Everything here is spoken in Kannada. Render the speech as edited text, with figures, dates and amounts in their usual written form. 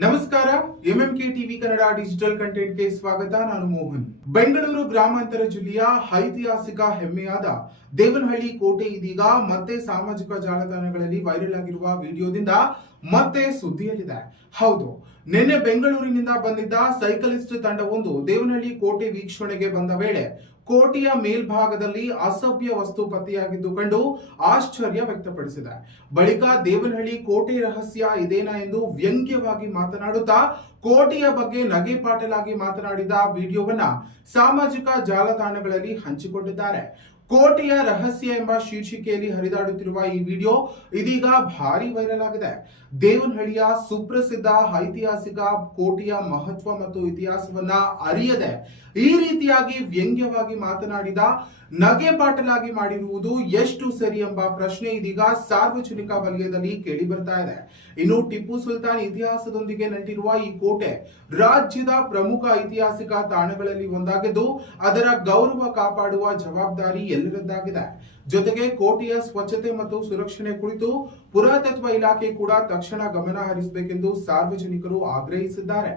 ನಮಸ್ಕಾರ. ಎಂಎಂಕೆ ಟಿವಿ ಕನ್ನಡ ಡಿಜಿಟಲ್ ಕಂಟೆಂಟ್ಗೆ ಸ್ವಾಗತ. ನಾನು ಮೋಹನ್. ಬೆಂಗಳೂರು ಗ್ರಾಮಾಂತರ ಜಿಲ್ಲೆಯ ಐತಿಹಾಸಿಕ ಹೆಮ್ಮೆಯಾದ ದೇವನಹಳ್ಳಿ ಕೋಟೆ ಇದೀಗ ಮತ್ತೆ ಸಾಮಾಜಿಕ ಜಾಲತಾಣಗಳಲ್ಲಿ ವೈರಲ್ ಆಗಿರುವ ವಿಡಿಯೋದಿಂದ ಮತ್ತೆ ಸುದ್ದಿಯಲ್ಲಿದೆ. ಹೌದು, ನಿನ್ನೆ ಬೆಂಗಳೂರಿನಿಂದ ಬಂದಿದ್ದ ಸೈಕಲಿಸ್ಟ್ ತಂಡವೊಂದು ದೇವನಹಳ್ಳಿ ಕೋಟೆ ವೀಕ್ಷಣೆಗೆ ಬಂದ ವೇಳೆ ಕೋಟೆಯ ಮೇಲ್ಭಾಗದಲ್ಲಿ ಅಸಭ್ಯ ವಸ್ತು ಪತ್ತೆಯಾಗಿದ್ದು ಕಂಡು ಆಶ್ಚರ್ಯ ವ್ಯಕ್ತಪಡಿಸಿದೆ. ಬಳಿಕ ದೇವನಹಳ್ಳಿ ಕೋಟೆ ರಹಸ್ಯ ಇದೇನಾ ಎಂದು ವ್ಯಂಗ್ಯವಾಗಿ ಮಾತನಾಡುತ್ತಾ ಕೋಟೆಯ ಬಗ್ಗೆ ನಗೆಪಾಟಲಾಗಿ ಮಾತನಾಡಿದ ವಿಡಿಯೋವನ್ನ ಸಾಮಾಜಿಕ ಜಾಲತಾಣಗಳಲ್ಲಿ ಹಂಚಿಕೊಂಡಿದ್ದಾರೆ. ಕೋಟೆಯ ರಹಸ್ಯ ಎಂಬ ಶೀರ್ಷಿಕೆಯಲ್ಲಿ ಹರಿದಾಡುತ್ತಿರುವ ಈ ವಿಡಿಯೋ ಇದೀಗ ಭಾರಿ ವೈರಲ್ ಆಗಿದೆ. ದೇವನಹಳ್ಳಿಯ ಸುಪ್ರಸಿದ್ಧ ಐತಿಹಾಸಿಕ ಕೋಟೆಯ ಮಹತ್ವ ಮತ್ತು ಇತಿಹಾಸವನ್ನ ಅರಿಯದೆ ಈ ರೀತಿಯಾಗಿ ವ್ಯಂಗ್ಯವಾಗಿ ಮಾತನಾಡಿದ ನಗೆಪಾಟಲಾಗಿ ಮಾಡಿರುವುದು ಎಷ್ಟು ಸರಿ ಎಂಬ ಪ್ರಶ್ನೆ ಇದೀಗ ಸಾರ್ವಜನಿಕ ವಲಯದಲ್ಲಿ ಕೇಳಿ ಬರ್ತಾ ಇದೆ. ಇನ್ನು ಟಿಪ್ಪು ಸುಲ್ತಾನ್ ಇತಿಹಾಸದೊಂದಿಗೆ ನಂಟಿರುವ ಈ ಕೋಟೆ ರಾಜ್ಯದ ಪ್ರಮುಖ ಐತಿಹಾಸಿಕ ತಾಣಗಳಲ್ಲಿ ಒಂದಾಗಿದ್ದು ಅದರ ಗೌರವ ಕಾಪಾಡುವ ಜವಾಬ್ದಾರಿ ಎಲ್ಲರದ್ದಾಗಿದೆ. ಜೊತೆಗೆ ಕೋಟೆಯ ಸ್ವಚ್ಛತೆ ಮತ್ತು ಸುರಕ್ಷಣೆ ಕುರಿತು ಪುರಾತತ್ವ ಇಲಾಖೆ ಕೂಡ ತಕ್ಷಣ ಗಮನ ಹರಿಸಬೇಕೆಂದು ಸಾರ್ವಜನಿಕರು ಆಗ್ರಹಿಸಿದ್ದಾರೆ.